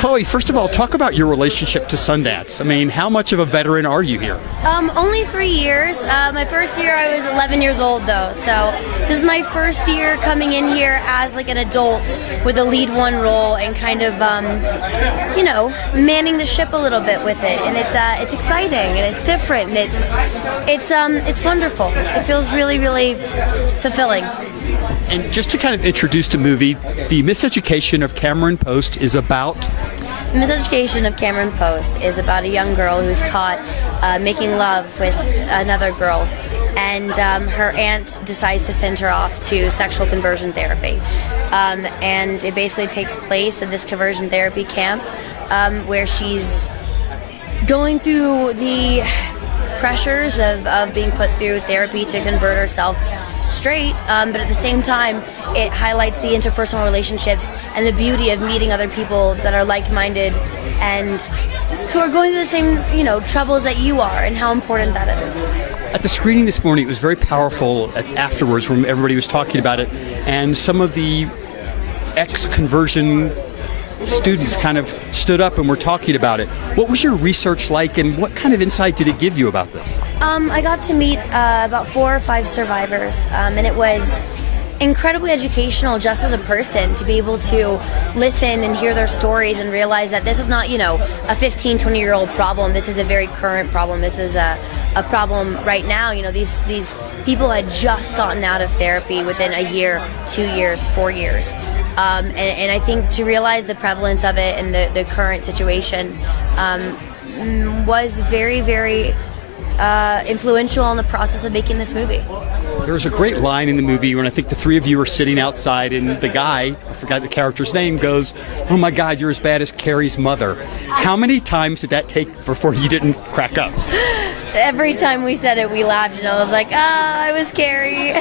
Chloe, first of all, talk about your relationship to Sundance. I mean, how much of a veteran are you here? Only 3 years. My first year I was 11 years old though, so this is my first year coming in here as like an adult with a lead one role and kind of, you know, manning the ship a little bit with it. And it's exciting and it's different and it's wonderful. It feels really, really fulfilling. And just to kind of introduce the movie, the Miseducation of Cameron Post is about... Miseducation of Cameron Post is about a young girl who's caught making love with another girl, and her aunt decides to send her off to sexual conversion therapy. And it basically takes place at this conversion therapy camp where she's going through the pressures of being put through therapy to convert herself straight, but at the same time it highlights the interpersonal relationships and the beauty of meeting other people that are like-minded and who are going through the same, you know, troubles that you are, and how important that is. At the screening this morning, it was very powerful afterwards when everybody was talking about it, and some of the ex-conversion students kind of stood up and were talking about it. What was your research like, and what kind of insight did it give you about this? I got to meet about 4 or 5 survivors, and it was incredibly educational just as a person to be able to listen and hear their stories and realize that this is not, you know, a 15, 20-year-old problem. This is a very current problem. This is a problem right now. You know, these people had just gotten out of therapy within a year, 2 years, 4 years. And I think to realize the prevalence of it and the current situation was very, very influential in the process of making this movie. There's a great line in the movie when I think the three of you are sitting outside and the guy, I forgot the character's name, goes, "Oh my God, you're as bad as Carrie's mother." How many times did that take before you didn't crack up? Every time we said it, we laughed, and I was like, I was Carrie.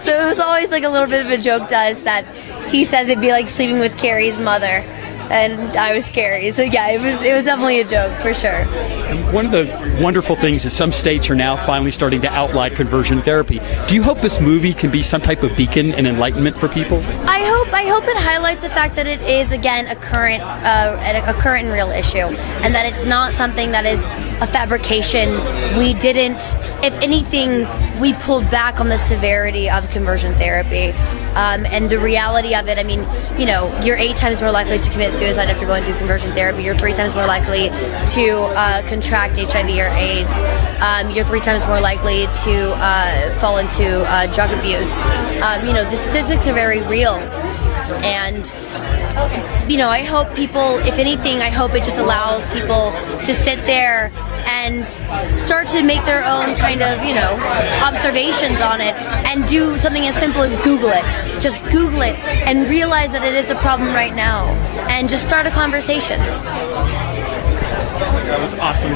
So it was always like a little bit of a joke to us that he says it'd be like sleeping with Carrie's mother, and I was Carrie. So yeah, it was definitely a joke for sure. One of the wonderful things is some states are now finally starting to outlaw conversion therapy. Do you hope this movie can be some type of beacon and enlightenment for people? I hope it highlights the fact that it is, again, a current and real issue, and that it's not something that is a fabrication. We didn't, if anything, we pulled back on the severity of conversion therapy. And the reality of it, I mean, you know, you're 8 times more likely to commit suicide after going through conversion therapy. You're 3 times more likely to contract HIV or AIDS. You're 3 times more likely to fall into drug abuse. You know, the statistics are very real. And, you know, I hope people, if anything, I hope it just allows people to sit there and start to make their own kind of, you know, observations on it and do something as simple as Google it. Just Google it and realize that it is a problem right now and just start a conversation. That was awesome.